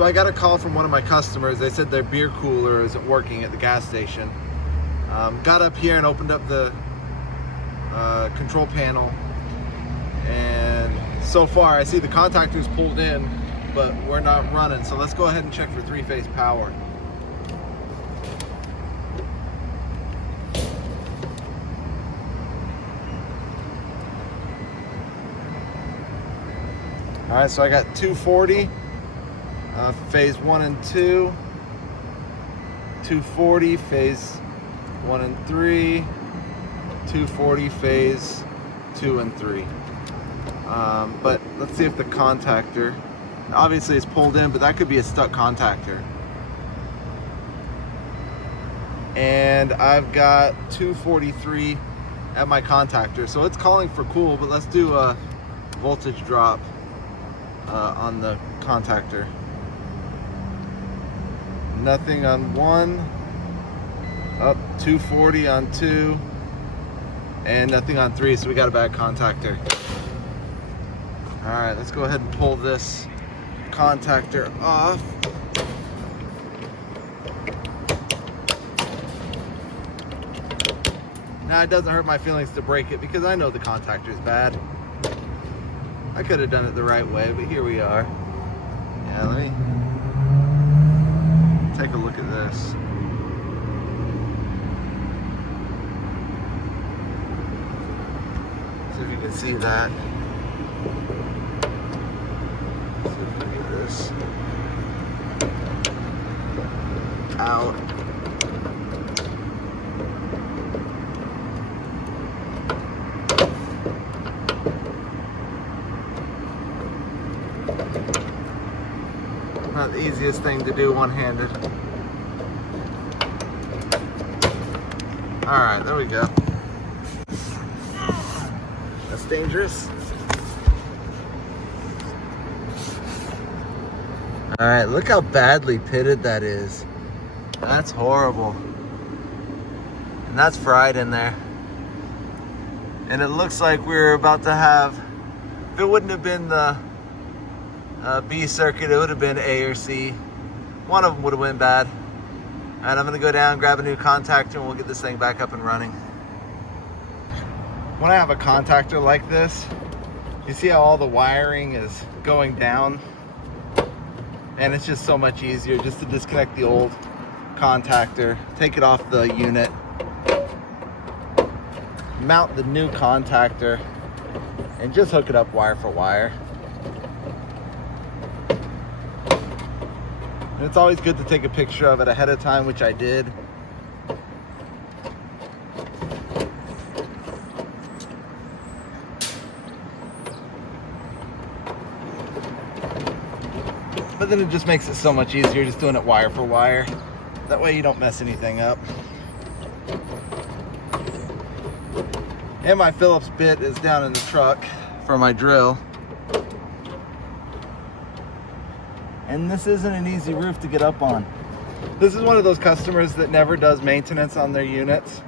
So I got a call from one of my customers. They said their beer cooler isn't working at the gas station. Got up here and opened up the control panel, and so far I see the contactor's pulled in, but we're not running. So let's go ahead and check for three-phase power. All right, so I got 240, phase 1 and 2, 240, phase 1 and 3, 240, phase 2 and 3. But let's see if the contactor, obviously it's pulled in, but that could be a stuck contactor. And I've got 243 at my contactor, so it's calling for cool, but let's do a voltage drop on the contactor. Nothing on 1, up 240 on 2, and nothing on 3, so we got a bad contactor. All right, let's go ahead and pull this contactor off. Now, it doesn't hurt my feelings to break it because I know the contactor is bad. I could have done it the right way, but here we are. Yeah, let me take a look at this. See if you can see that. Let's see if we can get this out. Not the easiest thing to do one-handed. All right, there we go. That's dangerous. All right, look how badly pitted that is. That's horrible. And that's fried in there. And it looks like we're about to have, if it wouldn't have been the B circuit, it would have been A or C. One of them would have went bad. All right, I'm gonna go down, grab a new contactor, and we'll get this thing back up and running. When I have a contactor like this, you see how all the wiring is going down? And it's just so much easier just to disconnect the old contactor, take it off the unit, mount the new contactor, and just hook it up wire for wire. And it's always good to take a picture of it ahead of time, which I did. But then it just makes it so much easier just doing it wire for wire. That way you don't mess anything up. And my Phillips bit is down in the truck for my drill. And this isn't an easy roof to get up on. This is one of those customers that never does maintenance on their units.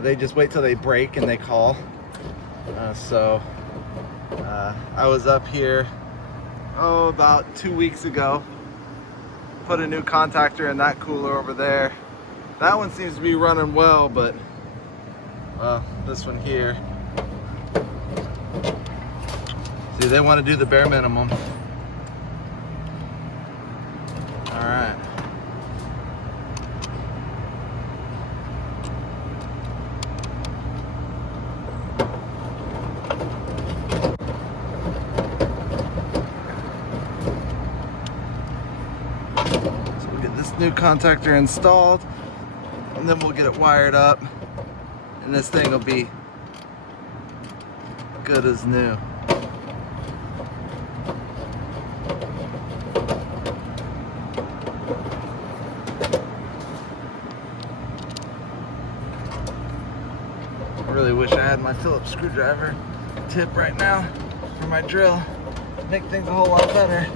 They just wait till they break and they call. I was up here, about 2 weeks ago. Put a new contactor in that cooler over there. That one seems to be running well, but this one here. See, they want to do the bare minimum. All right. So we'll get this new contactor installed, and then we'll get it wired up, and this thing will be good as new. I really wish I had my Phillips screwdriver tip right now for my drill to make things a whole lot better.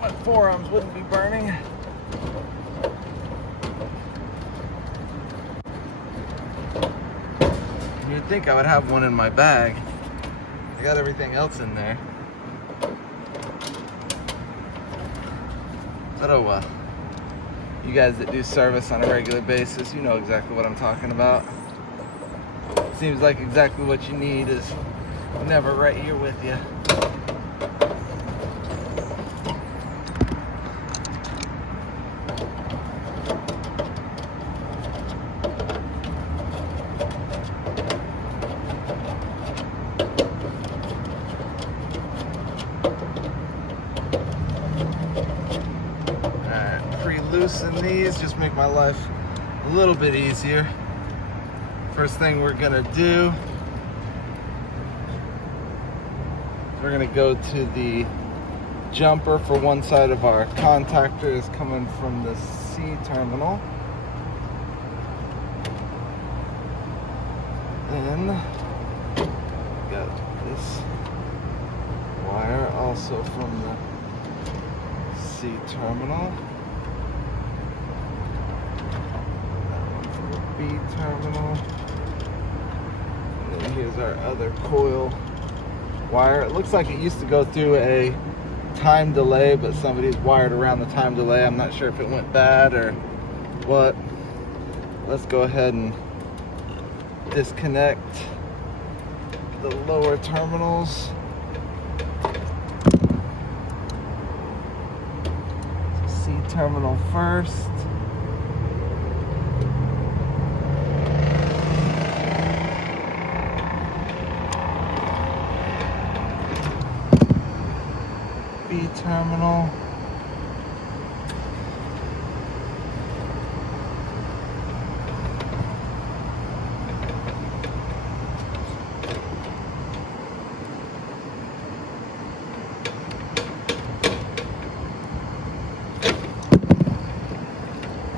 My forearms wouldn't be burning. You'd think I would have one in my bag. I got everything else in there. But oh well. You guys that do service on a regular basis, you know exactly what I'm talking about. Seems like exactly what you need is never right here with you. Loosen these, just make my life a little bit easier. First thing we're gonna do, we're gonna go to the jumper for one side of our contactor is coming from the C terminal. Then got this wire also from the C terminal. B terminal, and then here's our other coil wire. It looks like it used to go through a time delay, but somebody's wired around the time delay. I'm not sure if it went bad or what. Let's go ahead and disconnect the lower terminals. C terminal first. B terminal.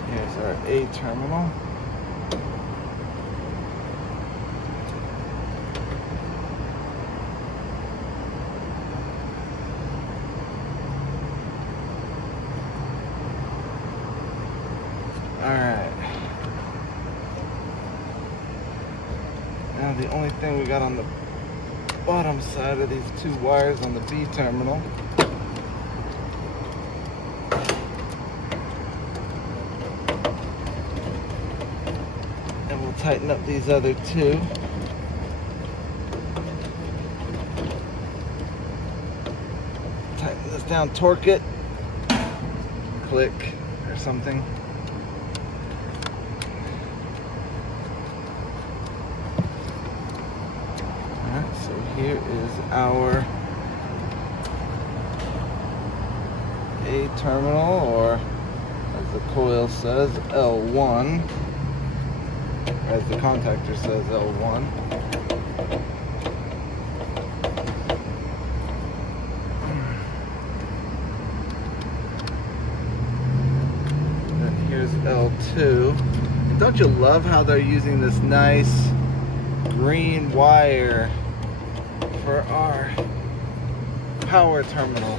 Here's our A terminal. Alright. Now the only thing we got on the bottom side of these two wires on the B terminal. And we'll tighten up these other two. Tighten this down, torque it, click or something. So here is our A terminal, or as the coil says, L1, as the contactor says, L1. And then here's L2. And don't you love how they're using this nice green wire for our power terminal?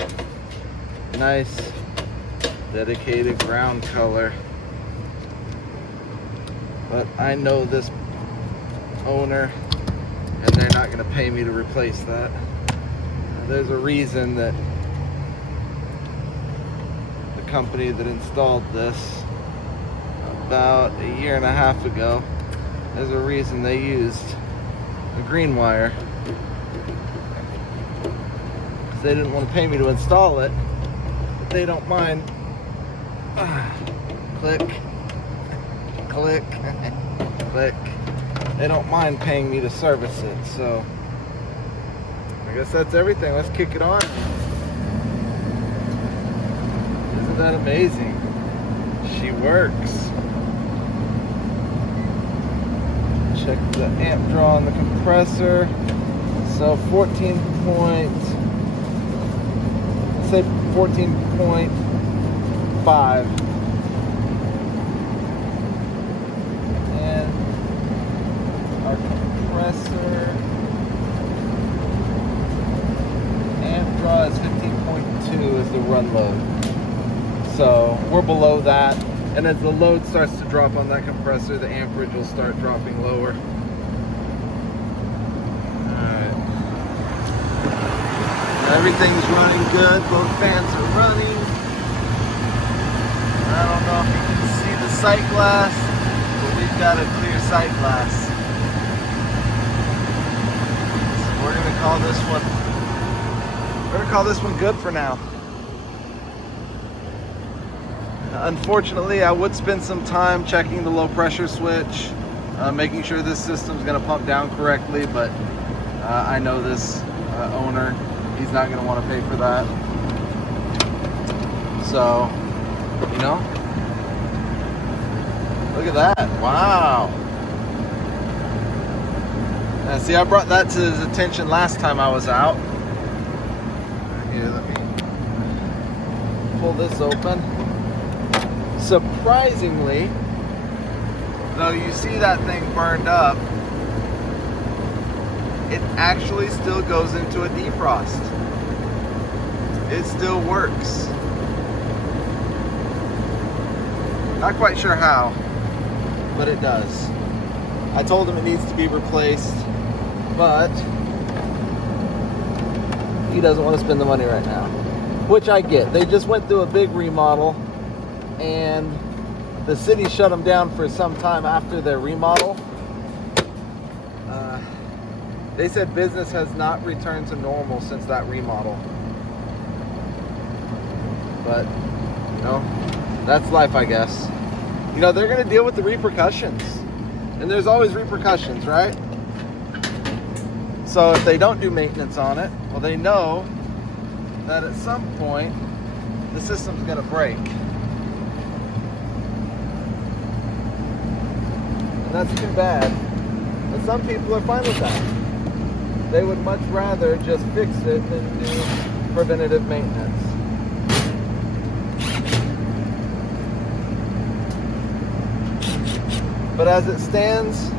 Nice dedicated ground color. But I know this owner, and they're not going to pay me to replace that. There's a reason that the company that installed this about a year and a half ago, there's a reason they used a green wire. Because they didn't want to pay me to install it, but they don't mind. Click, click, click. They don't mind paying me to service it, so I guess that's everything. Let's kick it on. Isn't that amazing? She works. Check the amp draw on the compressor. So 14.5. And our compressor amp draw is 15.2 is the run load. So we're below that. And as the load starts to drop on that compressor, the amperage will start dropping lower. Alright. Everything's running good. Both fans are running. sight glass, but we've got a clear sight glass. So we're gonna call this one good for now. Unfortunately, I would spend some time checking the low pressure switch, making sure this system's gonna pump down correctly, but I know this owner, he's not gonna wanna pay for that. So, you know, look at that, wow. See, I brought that to his attention last time I was out. Here, let me pull this open. Surprisingly, though you see that thing burned up, it actually still goes into a defrost. It still works. Not quite sure how, but it does. I told him it needs to be replaced, but he doesn't want to spend the money right now, which I get. They just went through a big remodel, and the city shut them down for some time after their remodel. They said business has not returned to normal since that remodel. But, you know, that's life, I guess. You know, they're going to deal with the repercussions. And there's always repercussions, right? So if they don't do maintenance on it, well, they know that at some point the system's going to break. And that's too bad. But some people are fine with that. They would much rather just fix it than do preventative maintenance. But as it stands,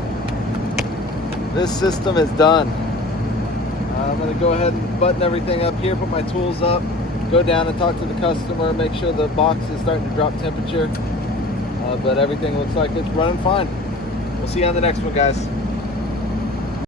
this system is done. I'm going to go ahead and button everything up here, put my tools up, go down and talk to the customer, make sure the box is starting to drop temperature. But everything looks like it's running fine. We'll see you on the next one, guys.